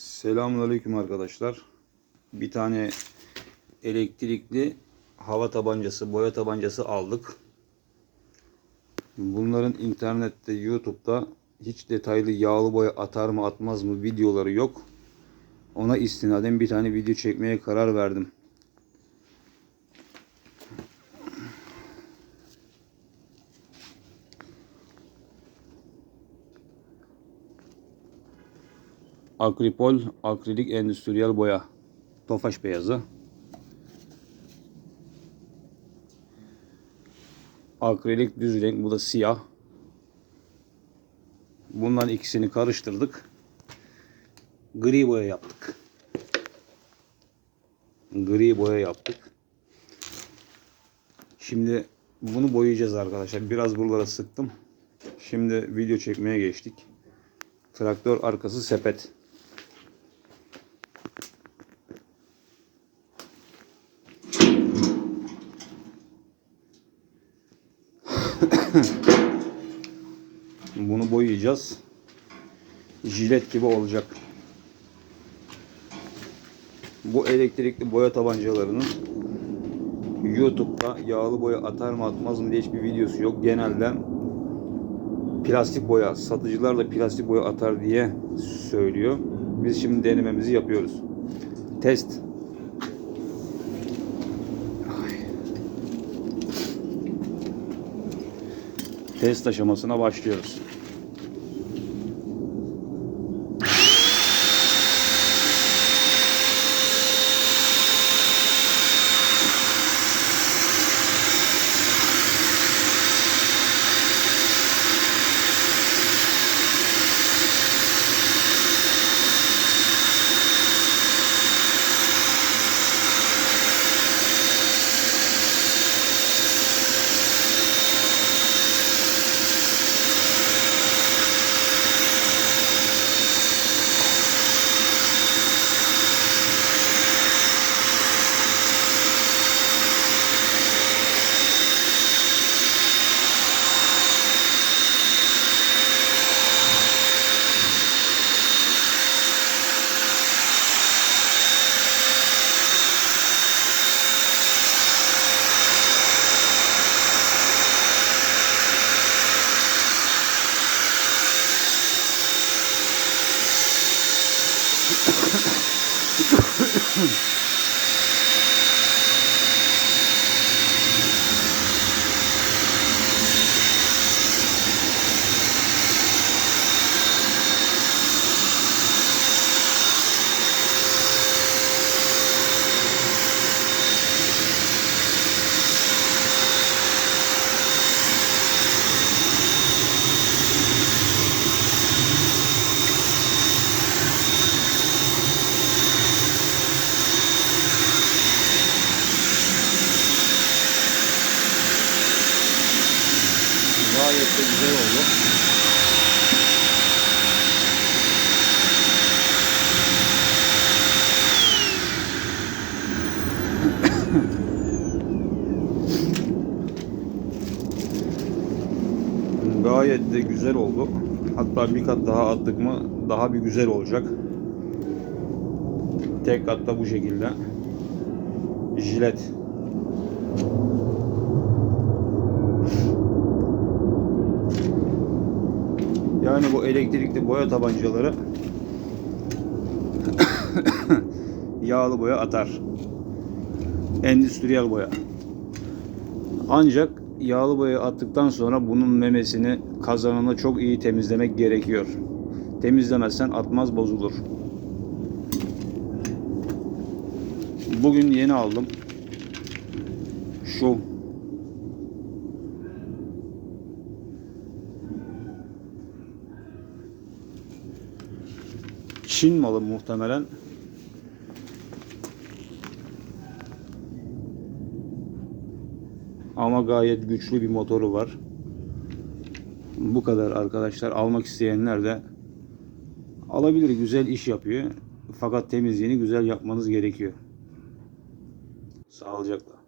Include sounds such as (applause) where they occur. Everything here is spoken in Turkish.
Selamünaleyküm arkadaşlar. Bir tane elektrikli hava tabancası, boya tabancası aldık. Bunların internette, YouTube'da hiç detaylı yağlı boya atar mı atmaz mı videoları yok. Ona istinaden bir tane video çekmeye karar verdim. Akripol akrilik endüstriyel boya. Tofaş beyazı. Akrilik düz renk bu da siyah. Bunların ikisini karıştırdık. Gri boya yaptık. Gri boya yaptık. Şimdi bunu boyayacağız arkadaşlar. Biraz buralara sıktım. Şimdi video çekmeye geçtik. Traktör arkası sepet. (laughs) Bunu boyayacağız. Jilet gibi olacak. Bu elektrikli boya tabancalarının YouTube'da yağlı boya atar mı atmaz mı diye hiçbir videosu yok. Genelde plastik boya, satıcılar da plastik boya atar diye söylüyor. Biz şimdi denememizi yapıyoruz. Test. Test aşamasına başlıyoruz. Gayet (clears throat) de güzel oldu. Gayet de güzel oldu. Hatta bir kat daha attık mı daha bir güzel olacak. Tek katta bu şekilde. Jilet. Yani bu elektrikli boya tabancaları (coughs) yağlı boya atar. Endüstriyel boya. Ancak yağlı boya attıktan sonra bunun memesini kazanını çok iyi temizlemek gerekiyor. Temizlemezsen atmaz bozulur. Bugün yeni aldım. Şu Çin malı muhtemelen. Ama gayet güçlü bir motoru var. Bu kadar arkadaşlar. Almak isteyenler de alabilir. Güzel iş yapıyor. Fakat temizliğini güzel yapmanız gerekiyor. Sağlıcakla.